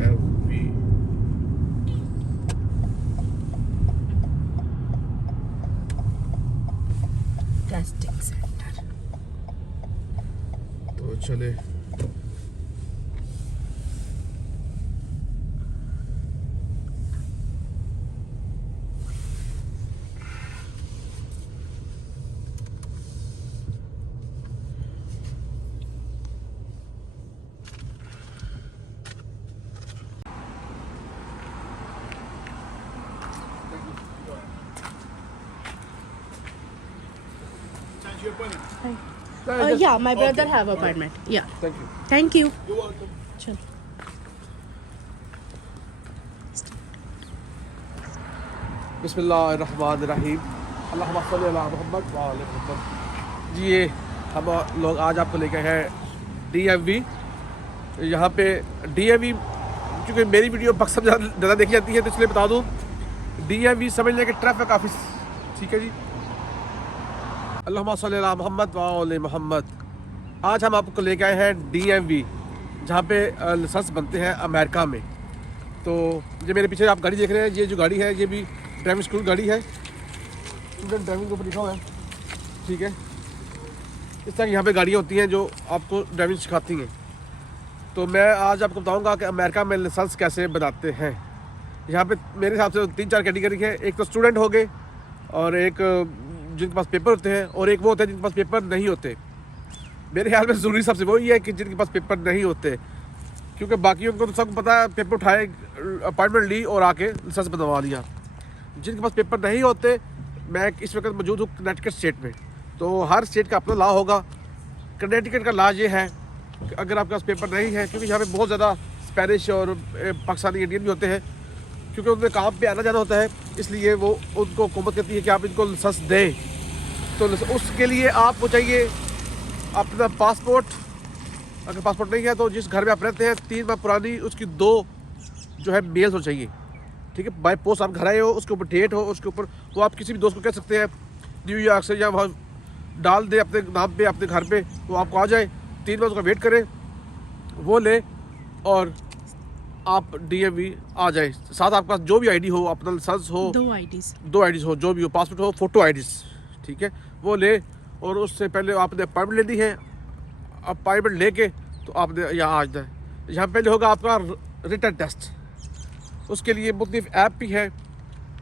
DFV। Testing centre. तो चले Yeah, my brother have appointment. Yeah. Thank you. Thank you. चलो। बिस्मिल्लाहिर्रहमानिर्रहीम। अल्लाहुम्मा सल्ली अला मुहम्मद व आले मुहम्मद। जी ये हम लोग आज आपको लेके हैं DFV। यहाँ पे DFV क्योंकि मेरी वीडियो मकसद ज़्यादा देखी जाती है तो इसलिए बता दूँ DFV समझ लें कि ट्रैफिक ऑफिस। ठीक है जी। अल्लाहुम्मा सल्ली अला मुहम्मद व आले मुहम्मद। आज हम आपको लेके आए हैं DFV जहाँ पे लाइसेंस बनते हैं अमेरिका में। तो ये मेरे पीछे आप गाड़ी देख रहे हैं, ये जो गाड़ी है ये भी ड्राइविंग स्कूल गाड़ी है, स्टूडेंट ड्राइविंग के ऊपर लिखा हुआ है। ठीक है, इस तरह की यहाँ पे गाड़ियाँ होती हैं जो आपको ड्राइविंग सिखाती हैं। तो मैं आज आपको बताऊँगा कि अमेरिका में लाइसेंस कैसे बनाते हैं। यहाँ पे मेरे हिसाब से 3-4 कैटेगरी है। एक तो स्टूडेंट हो गए, और एक जिनके पास पेपर होते हैं, और एक वो होते हैं जिनके पास पेपर नहीं होते। मेरे ख्याल में ज़रूरी सबसे वही है कि जिनके पास पेपर नहीं होते, क्योंकि बाकियों को तो सब पता है, पेपर उठाए, अपॉइंटमेंट ली और आके लाइसेंस बनवा लिया। जिनके पास पेपर नहीं होते, मैं इस वक्त मौजूद हूँ कनेटिकट स्टेट में। तो हर स्टेट का अपना लॉ होगा। कनेटिकट का लॉ ये है कि अगर आपके पास पेपर नहीं है, क्योंकि यहाँ पे बहुत ज़्यादा स्पेनिश और पाकिस्तानी इंडियन भी होते हैं, क्योंकि उनके काम पे आना जाना होता है, इसलिए वो उनको हुकूमत कहती है कि आप इनको लाइसेंस दें। तो उसके लिए आपको चाहिए अपना पासपोर्ट। अगर पासपोर्ट नहीं है तो जिस घर में आप रहते हैं 3 माह पुरानी उसकी 2 जो है मेल्स हो चाहिए। ठीक है, बाय पोस्ट आप घर आए हो, उसके ऊपर डेट हो, उसके ऊपर वो आप किसी भी दोस्त को कह सकते हैं न्यूयॉर्क से, या वहाँ डाल दे अपने नाम पे अपने घर पे, वो आपको आ जाए। 3 माह उसका वेट करें, वो ले और आप DFV आ जाए। साथ आपके पास जो भी ID हो, अपना लाइसेंस हो, 2 IDs। 2 IDs हो, जो भी हो, पासपोर्ट हो, फोटो IDs। ठीक है, वो ले, और उससे पहले आपने अपॉइंटमेंट लेनी है। अपॉइंटमेंट लेके तो आपने यहाँ आ जाए। यहाँ पहले होगा आपका रिटन टेस्ट, उसके लिए मुख्तलिफ ऐप भी है।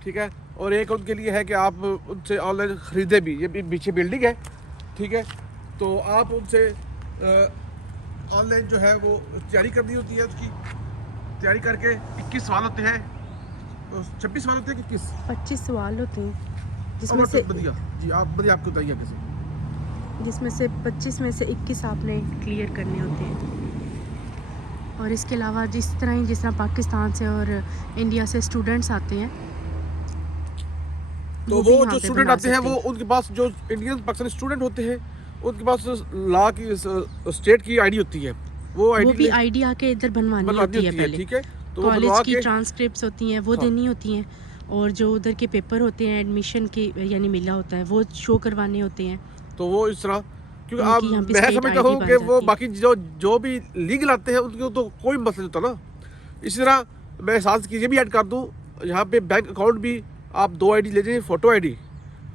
ठीक है, और एक उनके लिए है कि आप उनसे ऑनलाइन ख़रीदे भी। ये पीछे बिल्डिंग है। ठीक है, तो आप उनसे ऑनलाइन जो है वो तैयारी करनी होती है। उसकी तैयारी करके 21 सवाल होते हैं, 26 सवाल होते हैं कि 21 25 सवाल होते हैं, जिसमें से जी आप बताइए, आपको बताइए कैसे। जिसमें से 25 में से 21 आपने क्लियर करने होते हैं। और इसके अलावा जिस तरह पाकिस्तान से और इंडिया से स्टूडेंट्स आते हैं, तो भी वो यहाँ जो पे स्टूडेंट बना आते हैं, सकते वो उनके पास जो इंडियन पाकिस्तानी स्टूडेंट होते हैं, उनके पास लॉ की स्टेट की ID होती है। वो भी ID आके इधर बनवानी होती है पहले। ठीक है, तो वो कॉलेज बनवा की के ट्रांसक्रिप्ट्स होती हैं, वो हाँ। देनी होती हैं। और जो उधर के पेपर होते हैं एडमिशन के, यानी मिला होता है, वो शो करवाने होते हैं। तो वो इस तरह, क्योंकि उनकी आप यहाँ पे मैं state समझता ID हूँ बन कि वो जाती है। बाकी जो भी लीगल आते हैं उनको तो कोई मसला नहीं होता ना। इसी तरह मैं साथ की ये भी ऐड कर दूँ, यहाँ पे बैंक अकाउंट भी आप 2 ID ले जाइए, फोटो ID।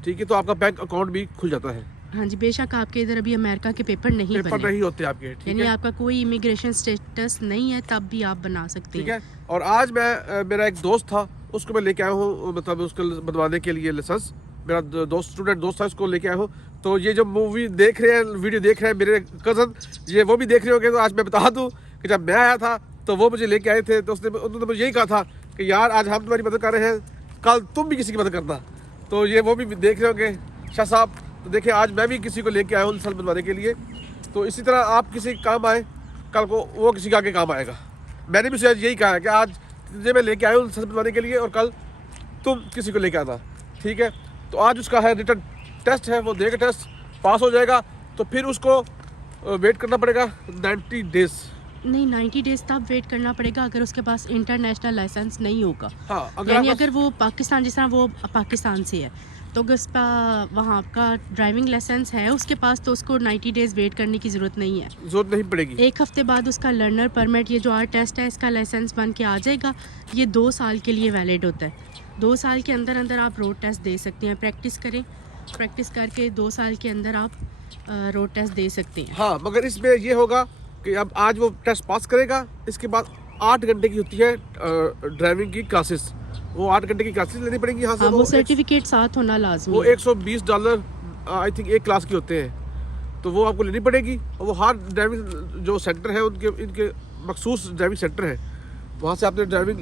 ठीक है, तो आपका बैंक अकाउंट भी खुल जाता है। हाँ जी, बेशक आपके इधर अभी अमेरिका के पेपर नहीं होते आपके। ठीक यानी है, आपका कोई इमिग्रेशन स्टेटस नहीं है, तब भी आप बना सकते हैं। ठीक है। और आज मैं मेरा एक दोस्त था, उसको मैं लेके आया हूँ, मतलब उसको बनवाने के लिए लाइसेंस। मेरा दोस्त स्टूडेंट दोस्त था, उसको लेके आया हूँ। तो ये जो मूवी देख रहे हैं, वीडियो देख रहे हैं मेरे कज़न, ये वो भी देख रहे होंगे। तो आज मैं बता दूँ कि जब मैं आया था तो वो मुझे लेके आए थे, तो उन्होंने मुझे यही कहा था कि यार आज हम तुम्हारी मदद कर रहे हैं, कल तुम भी किसी की मदद करना। तो ये वो भी देख रहे होंगे शाह साहब। तो देखिए, आज मैं भी किसी को लेके आया हूँ लाइसेंस बनवाने के लिए। तो इसी तरह आप किसी काम आए, कल को वो किसी के आगे काम आएगा। मैंने भी शायद यही कहा है कि आज तुझे मैं लेके आया हूँ लाइसेंस बनवाने के लिए, और कल तुम किसी को लेके आना। ठीक है, तो आज उसका है रिटन टेस्ट है, वो देगा, टेस्ट पास हो जाएगा तो फिर उसको वेट करना पड़ेगा 90 डेज। नहीं, 90 डेज तब वेट करना पड़ेगा अगर उसके पास इंटरनेशनल लाइसेंस नहीं होगा। हाँ, यानी अगर वो पाकिस्तान, जिस तरह वो पाकिस्तान से है, तो अगर उसका वहाँ आपका ड्राइविंग लाइसेंस है उसके पास, तो उसको 90 डेज़ वेट करने की ज़रूरत नहीं है। जरूरत नहीं पड़ेगी। एक हफ़्ते बाद उसका लर्नर परमिट, ये जो आर टेस्ट है, इसका लाइसेंस बन के आ जाएगा। ये 2 साल के लिए वैलिड होता है। 2 साल के अंदर अंदर आप रोड टेस्ट दे सकते हैं। प्रैक्टिस करें, प्रैक्टिस करके 2 साल के अंदर आप रोड टेस्ट दे सकते हैं। हाँ, मगर इसमें ये होगा कि अब आज वो टेस्ट पास करेगा, इसके बाद 8 घंटे की होती है ड्राइविंग की क्लासेस। वो 8 घंटे की क्लासेस लेनी पड़ेंगी यहाँ से। हाँ, वो सर्टिफिकेट साथ होना लाजमी वो है। $120 आई थिंक एक क्लास के होते हैं, तो वो आपको लेनी पड़ेगी। और वो हर ड्राइविंग जो सेंटर है इनके मखसूस ड्राइविंग सेंटर है, वहाँ से आपने ड्राइविंग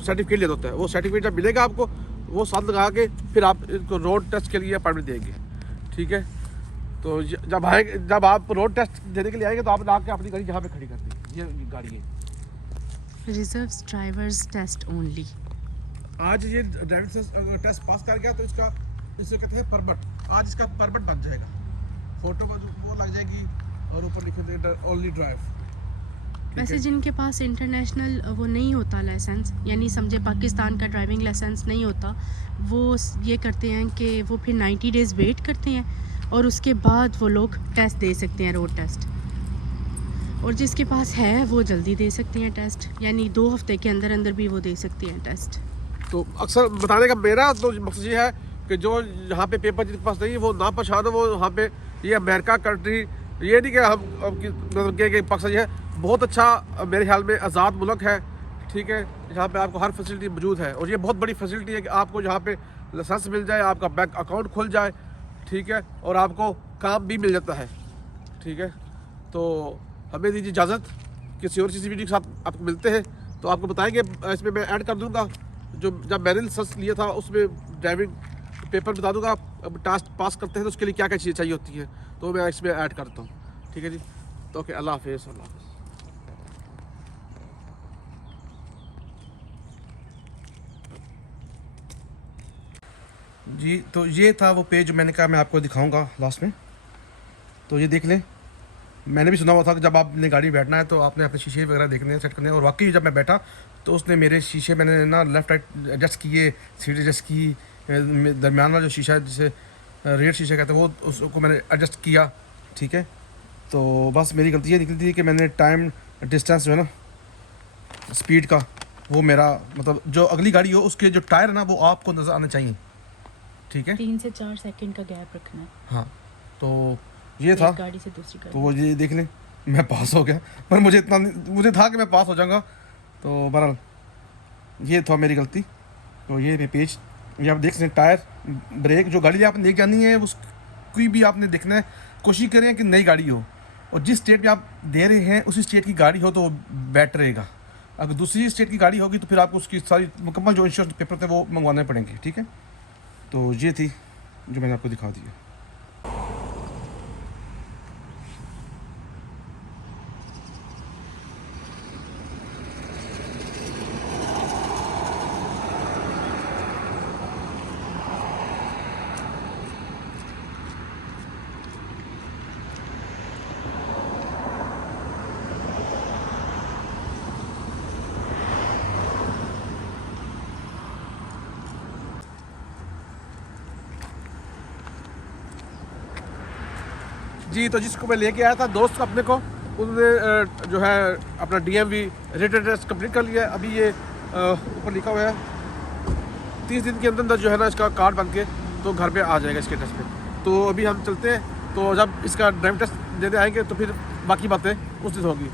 सर्टिफिकेट लेना होता है। वो सर्टिफिकेट जब मिलेगा आपको, वो साथ लगा के फिर आप इनको रोड टेस्ट के लिए परमिट देंगे। ठीक है, तो जब आप रोड टेस्ट देने के लिए आएंगे तो आप आके अपनी गाड़ी यहाँ पे खड़ी कर देंगे। ये गाड़ी है रिजर्व्स ड्राइवर्स टेस्ट ओनली। आज ये ड्राइविंग टेस्ट पास कर गया तो इसे कहते हैं परमिट। आज इसका परमिट बन जाएगा, फोटो का वो लग जाएगी और ऊपर लिखे देंगे ओनली ड्राइव। वैसे जिनके पास इंटरनेशनल वो नहीं होता लाइसेंस, यानी समझे पाकिस्तान का ड्राइविंग लाइसेंस नहीं होता, वो ये करते हैं कि वो फिर 90 डेज़ वेट करते हैं और उसके बाद वो लोग टेस्ट दे सकते हैं, रोड टेस्ट। और जिसके पास है वो जल्दी दे सकते हैं टेस्ट, यानी 2 हफ्ते के अंदर अंदर भी वो दे सकते हैं टेस्ट। तो अक्सर बताने का मेरा तो मकसद ये है कि जो यहाँ पे पेपर जिनके पास नहीं है वो ना पहचानो। वो यहाँ पे ये अमेरिका कंट्री, ये नहीं कि हम मतलब कि पाकिस्तान ये है बहुत अच्छा, मेरे ख्याल में आज़ाद मुल्क है। ठीक है, यहाँ पे आपको हर फैसिलिटी मौजूद है और ये बहुत बड़ी फैसिलिटी है कि आपको यहाँ पे लाइसेंस मिल जाए, आपका बैंक अकाउंट खुल जाए। ठीक है, और आपको काम भी मिल जाता है। ठीक है, तो हमें दीजिए इजाज़त, किसी और चीज़ वीडियो के साथ आपको मिलते हैं तो आपको बताएंगे। इसमें मैं ऐड कर दूँगा जो जब मैंने लाइसेंस लिया था उसमें ड्राइविंग पेपर बता दूँगा। अब टेस्ट पास करते हैं तो उसके लिए क्या क्या चीज़ें चाहिए होती हैं, तो मैं इसमें ऐड करता हूँ। ठीक है जी, तो ओके, अल्लाह हाफिज़। अल्लाह हाफिज़। जी, तो ये था वो पेज जो मैंने कहा मैं आपको दिखाऊंगा लास्ट में। तो ये देख लें, मैंने भी सुना हुआ था कि जब आपने गाड़ी में बैठना है तो आपने अपने शीशे वगैरह देखने हैं, सेट करने हैं। और वाकई जब मैं बैठा तो उसने मेरे शीशे, मैंने ना लेफ़्ट राइट एडजस्ट किए, सीट एडजस्ट की, दरमियान वाला जो शीशा है जिसे रेयर शीशा कहते हैं वो उसको मैंने एडजस्ट किया। ठीक है, तो बस मेरी गलती ये निकलती है कि मैंने टाइम डिस्टेंस जो है ना स्पीड का, वो मेरा मतलब जो अगली गाड़ी हो उसके जो टायर है ना वो आपको नज़र आने चाहिए। ठीक है, 3 से 4 सेकंड का गैप रखना है। हाँ, तो ये था। गाड़ी से दूसरी गाड़ी। तो वो ये देख लें, मैं पास हो गया, पर मुझे था कि मैं पास हो जाऊंगा। तो बहरहाल ये था मेरी गलती। तो ये पेज ये आप देख सकते हैं, टायर, ब्रेक, जो गाड़ी आपने लेके जानी है उस कोई भी आपने देखना है। कोशिश करें कि नई गाड़ी हो और जिस स्टेट में आप दे रहे हैं उसी स्टेट की गाड़ी हो तो वो बेटर रहेगा। अगर दूसरी स्टेट की गाड़ी होगी तो फिर आपको उसकी सारी मुकम्मल जो इंश्योरेंस पेपर थे वो मंगवाने पड़ेंगे। ठीक है, तो ये थी जो मैंने आपको दिखा दिया। जी, तो जिसको मैं लेके आया था दोस्त अपने को, उन्होंने जो है अपना DMV रिटन टेस्ट कंप्लीट कर लिया है। अभी ये ऊपर लिखा हुआ है 30 दिन के अंदर जो है ना इसका कार्ड बन के तो घर पे आ जाएगा इसके टेस्ट पे। तो अभी हम चलते हैं, तो जब इसका ड्राइविंग टेस्ट देने आएंगे तो फिर बाकी बातें उस दिन होगी।